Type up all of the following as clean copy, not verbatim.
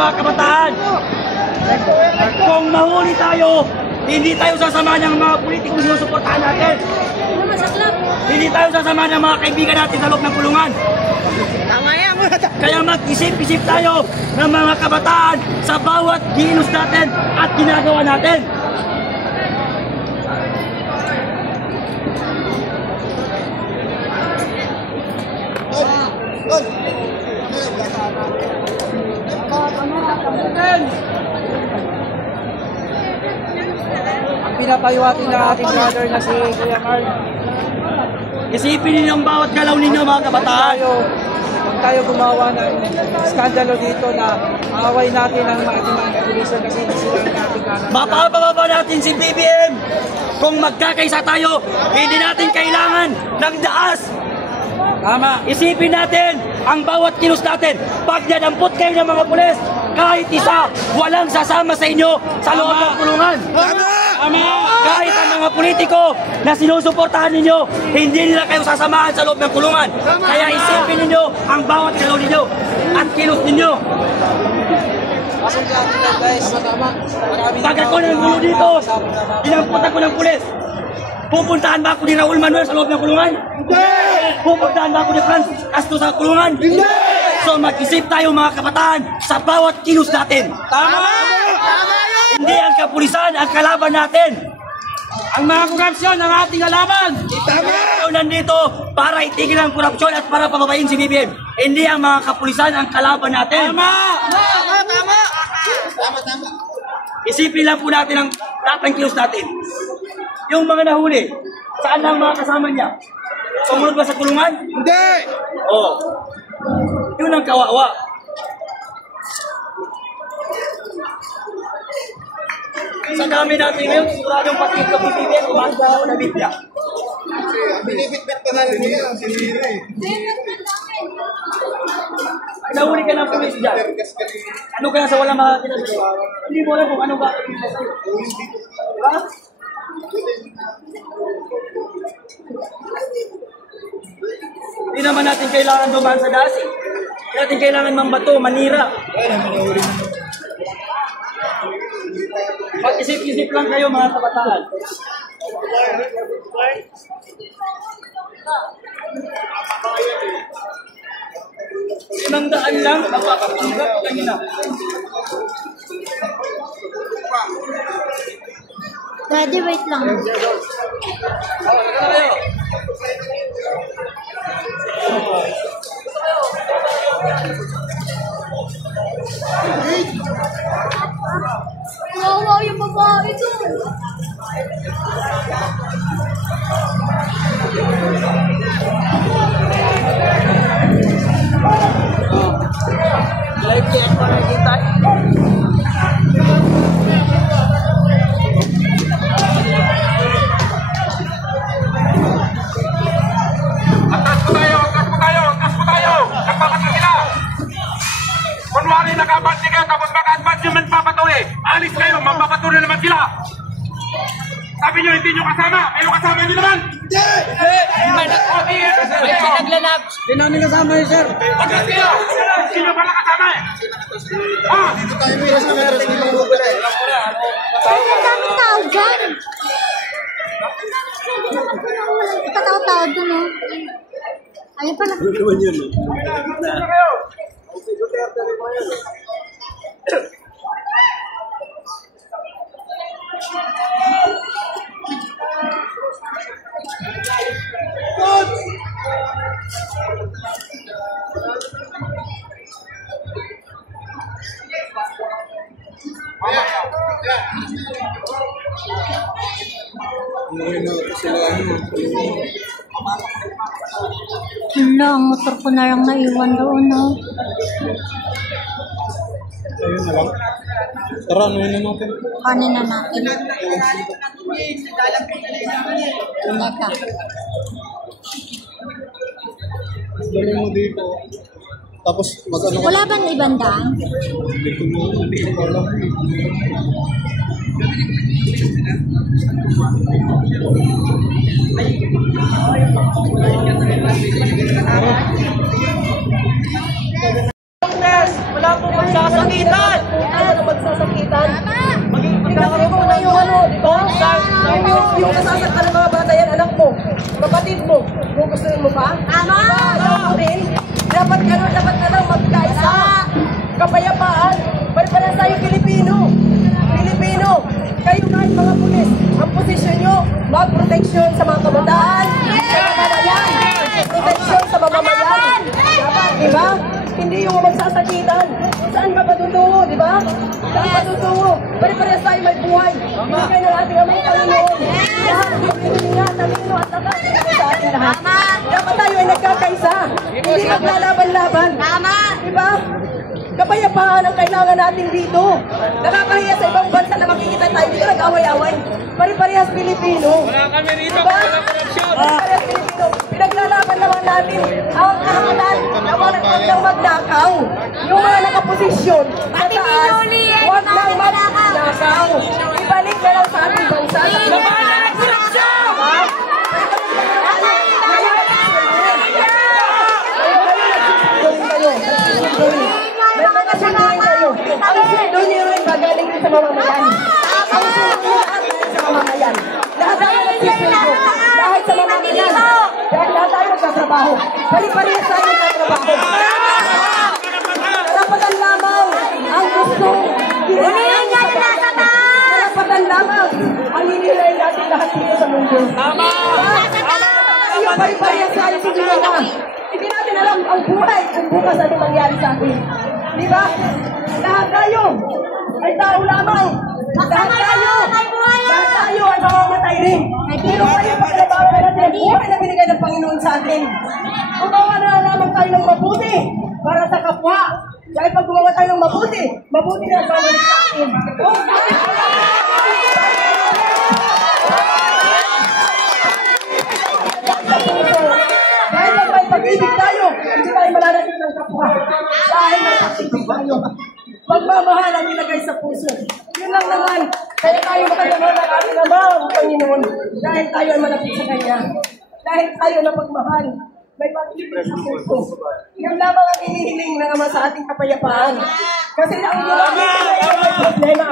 mga kabataan. Kung mahuli tayo, hindi tayo sasamahan ng mga politikong sinusuportahan natin. Hindi tayo sasamahan ng mga kaibigan natin sa loob ng kulungan. Kaya mag-isip-isip tayo ng mga kabataan sa bawat gilos natin at ginagawa natin. Ang pinapayuhatin ng ating brother na si Kuya Carl. Isipin ninyo ang bawat galaw ninyo mga kabataan. Huwag tayo gumawa ng skandalo dito na away natin ang mga pulisan kasi hindi sila ang ating kanan. Mapapababa natin si BBM. Kung magkakaisa tayo, hindi natin kailangan ng daas. Tama. Isipin natin ang bawat kilos natin. Pag nadampot kayo ng mga pulis, kahit isa, walang sasama sa inyo sa loob ng kulungan. Kahit ang mga politiko na sinusuportahan ninyo, hindi nila kayo sasamahan sa loob ng kulungan. Kaya isipin ninyo ang bawat galaw ninyo at kilos ninyo. Pag ako nangulo dito, inampot ako ng pulis. Pupuntahan ba ako ni Raul Manuel sa loob ng kulungan? Hindi! Pupuntahan ba ako ni Franz Castro sa kulungan? Hindi! So mag-isip tayo mga kabataan sa bawat kilos natin. Tama! Hindi ang kapulisan ang kalaban natin. Ang mga korupsyon ang ating kalaban. Tayo nandito para itigil ang korupsyon at para pababain si BBM. Hindi ang mga kapulisan ang kalaban natin. Tama! Isipin lang po natin ang datang kilos natin. Yung mga nahuli, saan ang mga kasama niya? Sumunod ba sa kulungan? Hindi! Oo. Yun ang kawawa. Sa dami natin ngayon, siguradong pati ito BBM, umanda ako na Biblia. Binibit-bit ka na rin niya, sinira eh. Nahuli ka ng pulis dyan. Ano ka na sa walang mga kinagawa? Hindi mo alam kung ano ba. Diba? Hindi naman natin kailangan dumaan sa dasi. Hindi natin kailangan mambato, manira. Mag-isip-isip lang kayo mga kabataan. Sinandaan lang, napapapinggap lang yun. Daddy, wait lang. Wow, yung babae doon. Live check para kita. Atas po tayo! Nagpapatay sila! Kunwari nag-abante kayo tapos mag-advance yung magpapatuloy. Alis kayo, magpapatuloy naman sila! Sabi nyo, hindi nyo kasama, pero kasama nyo naman! Hindi! May pinaglanap. Hindi namin kasama yun, sir. Bakit kayo? Hindi nyo pala kasama eh! Dito tayo may nasa meron sa mga bubula eh. Ang daming tao dyan. Katao-tao doon, no? Ayun pala. Ano naman yun, no? Wala, ang motor ko na lang naiwan doon, no? Ayun na lang. Tara, ano yun natin? Kanin na natin. Teka. Dali mo dito. Tapos, mag-ano ka? Wala ba na ibang daan? Hindi ko alam. Wala po magsasakitan. Ayaw na magsasakitan. Magkakaroon mo na yung ano, di ba? Yung nasasaktan ng mga bata yan, anak mo, kapatid mo, kung gustuin mo pa? Tama! Alam mo rin, dapat ka lang magkaisa. Kapayapaan, pare-parehas tayo Pilipino. Kayo kahit mga pulis, ang posisyon nyo, mag-proteksyon sa mga kabataan, sa mamamayan, proteksyon sa mamamayan. Dapat, di ba? Hindi yung magsasakitan. Saan ka patutungo, di ba? Saan patutungo? Pare-parehas tayo may buhay. Hindi na natin ang mga Panginoon. Lahat yung pininga, talino at tapat sa ating lahat. Dapat tayo ay nagkakaisa. Hindi maglalaban-laban. Di ba? Kapayapaan ang kailangan natin dito. Nakakahiya sa ibang bansa na makikita tayo dito nag-away-away. Pare-parehas Pilipino. Wala kami rito, walang korupsyon. Pare-parehas Pilipino. Pinaglalaban naman natin ang karapatan na huwag nang magnakaw. Yung mga nakaposisyon sa taas, huwag nang magnakaw. Ibalik na lang sa ating bansa. Labanan ang korupsyon! May mga sunduin kayo. Ang sunduin nyo rin magaling rin sa mamamayan. Ang sunduin nyo sa mamamayan. Lahat tayo nagsusundo. Lahat sa mamamayan. Lahat tayo magkatrabaho. Pari-parehas tayo magkatrabaho. Karapatan lamang ang gusto. Karapatan lamang ang hinihilahin natin lahat dito sa mundo. Tayo pari-parehas tayo sa dito. Hindi natin alam ang buhay kung bukas ano mangyari sa atin. Di ba? Lahat tayo ay tao lamang. Lahat tayo ay mamamatay rin. Pero kayo pagkalabawa natin ang buhay na binigay ng Panginoon sa atin. Gumawa na lamang tayo ng mabuti para sa kapwa. Dahil pag gumawa tayo ng mabuti, mabuti na ang bawal sa atin. Dahil pag may pag-ibig tayo, hindi tayo malalating ng kapwa. Dahil may pag-ibig tayo. Pagmamahal ang ilagay sa puso. Yun lang naman. Kaya tayo makagawa ng ating amang Panginoon. Dahil tayo ay malapit sa Kanya. Dahil tayo na pagmahal. May pag-ibig sa puso. Yan lamang ang hinihiling ng Ama sa ating kapayapaan. Kasi ang humanity ay may problema.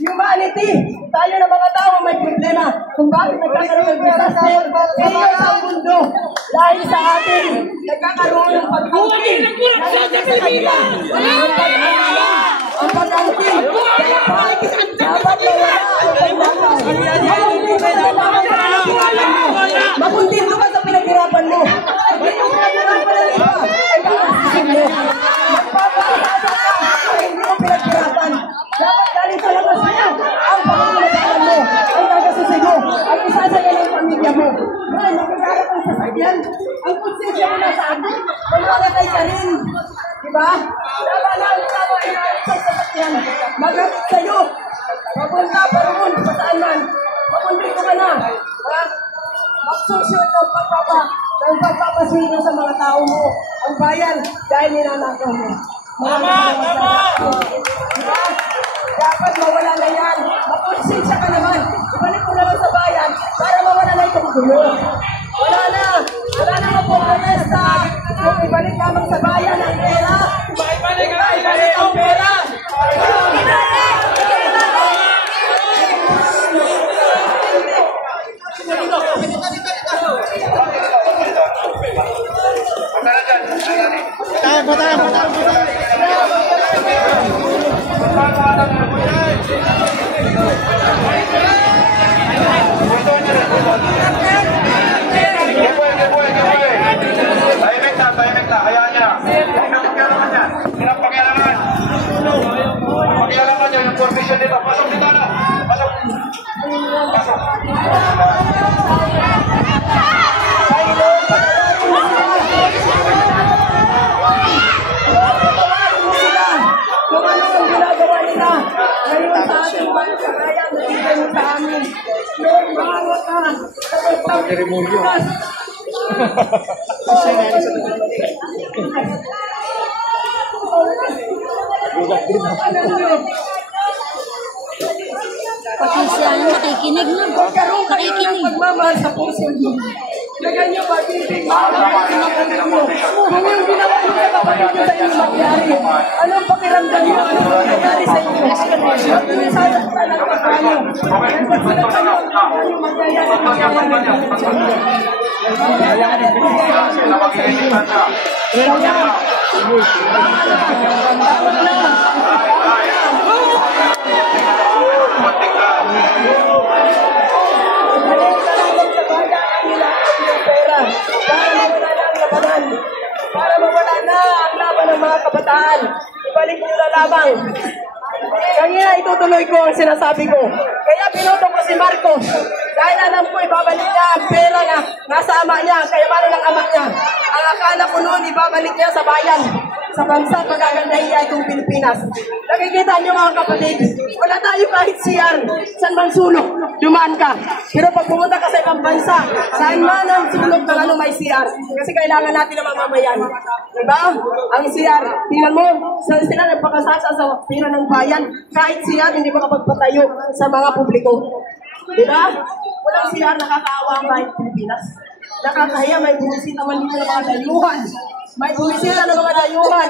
Humanity, tayo na mga tao may problema. Kung bakit nagkakaroon ng disaster, ngayon sa mundo. Dahil sa atin, nagkakaroon ng pag-angkin. Dahil sa kanila, ang pag-angkin. Dapat na wala ang kailangan. Makuntento ka sa pinaghirapan mo. Hindi mo pinaghirapan ng iba. Ay kakasisin mo. Magpapakasasa ka. Hindi mo pinaghirapan. Dapat galing sa labas mo. Ang pangangalagaan mo. Ang gagasusin mo. Ang isasaya ng pamilya mo. Ngayon, magkakarap ang sasakyan. Ang konsensya mo na sa atin. Mamalagay ka rin. Diba? Tama na ang tama inaayos sa sasakyan. Magalit sa'yo. Mapunta pa roon. Pasaan man. Mapunta ka na. Ha? Magsusunod ng pagpapaswino sa mga tao mo. Ang bayan dahil ninanakaw mo. Diba? Dapat mawala na yan. Makonsensya ka naman. Ibalik mo naman sa bayan para mawala na itong gulo. Wala na. Wala na mapuprotesta. Kung ibalik lamang sa bayan ang pera. Ibalik ang pera. Tahimik na, hayaan niya. Pakialaman niya yung formation dito. Pasok dito na. Pasok. Kung ano ang ginagawa nila ngayon sa ating mga kaya nakita nyo sa amin. Lord, bahala ka sa pagpapagpunas. Pati siya nakikinig na. Magkaroon kayo ng pagmamahal sa puso niyo. Ilagay niyo ba, pinipig mga kapatid mo. Kung yung ginawa niyo sa kapatid niyo sa inyo magyari, anong pakiramdam niyo? Anong magyari sa inyo? Huwag niyo sana talaga tayo. Pag sila kayo, ano magyayari sa inyo? Para mawala na ang laban ng mga kabataan. Ibalik niyo na labang. Kaya itutuloy ko ang sinasabi ko. Kaya pinuto ko si Marcos. Dahil alam ko, ibabalik niya ang pera na nasa ama niya, kaya paano ng ama niya. Ang akala ko noon, ibabalik niya sa bayan, sa bansa, pagagandahin niya itong Pilipinas. Nakikita niyo mga kapatid, wala tayo kahit CR. Saan man sulok, dumaan ka. Pero pag pumunta ka sa ibang bansa, saan man ang sulok ng ano may CR. Kasi kailangan natin ng mamamayan. Diba? Ang CR, tingnan mo, sila nagpakasasa sa pira ng bayan. Kahit CR, hindi makapagpatayo sa mga publiko. Diba? Walang CR, nakakaawa ang bayan Pilipinas. Nakakahiya, may bumisita man dito ng mga dayuhan. May bumisita ng mga dayuhan.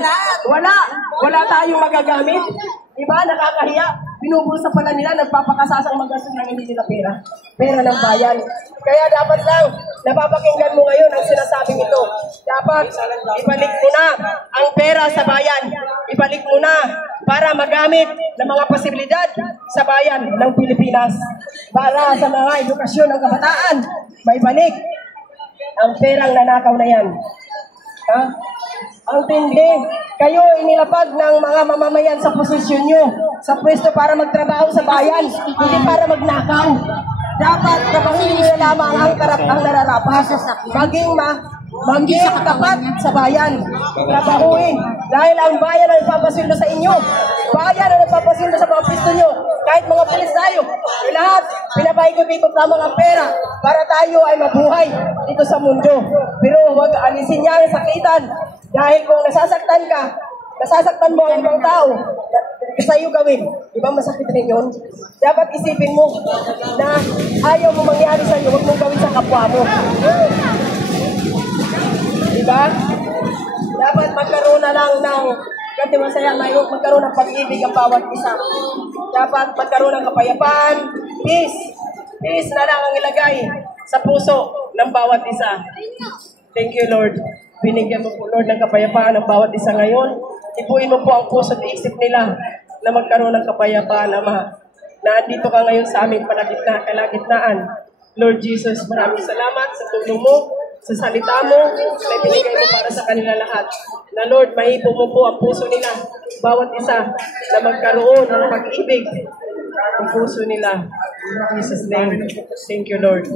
Wala tayong magagamit. Diba? Nakakahiya. Binubulsa pala nila, nagpapakasasang magastos ng hindi nila pera. Pera ng bayan. Kaya dapat lang, napapakinggan mo ngayon ang sinasabing ito. Dapat, ibalik mo na ang pera sa bayan. Ibalik mo na para magamit ng mga posibilidad sa bayan ng Pilipinas. Para sa mga edukasyon ng kabataan, may balik ang perang nanakaw na yan. Ha? Ang tindi, kayo inilapag ng mga mamamayan sa posisyon nyo, sa pwesto para magtrabaho sa bayan, hindi para magnakaw. Dapat trabahuin nyo lamang ang nararapat. Maging tapat sa bayan. Trabahuin. Dahil ang bayan ang nagpapasweldo sa inyo. Bayan ang nagpapasweldo sa mga pwesto nyo. Kahit mga pulis tayo, lahat, pinapaikot-ikot lamang ang pera para tayo ay mabuhay dito sa mundo. Pero huwag alisin niya ang sakitan. Dahil kung nasasaktan mo ang ibang tao, sa'yo gawin. Di ba masakit rin yun? Dapat isipin mo na ayaw mo mangyari sa'yo, huwag mong gawin sa kapwa mo. Di ba? Dapat magkaroon na lang ng kasi masaya magkaroon ng pag-ibig ang bawat isa. Dapat magkaroon ng kapayapaan, peace. Peace na lang ang ilagay sa puso ng bawat isa. Thank you, Lord. Binigyan mo po, Lord, ng kapayapaan ang bawat isa ngayon. Ipuin mo po ang puso at isip nila na magkaroon ng kapayapaan, Ama. Na andito ka ngayon sa aming kalagitnaan. Lord Jesus, maraming salamat sa tulong mo, sa salita mo, na binigay mo para sa kanila lahat. Na Lord, mahipo mo po ang puso nila, bawat isa, na magkaroon ng pag-ibig ang puso nila. In Jesus' name, thank you, Lord.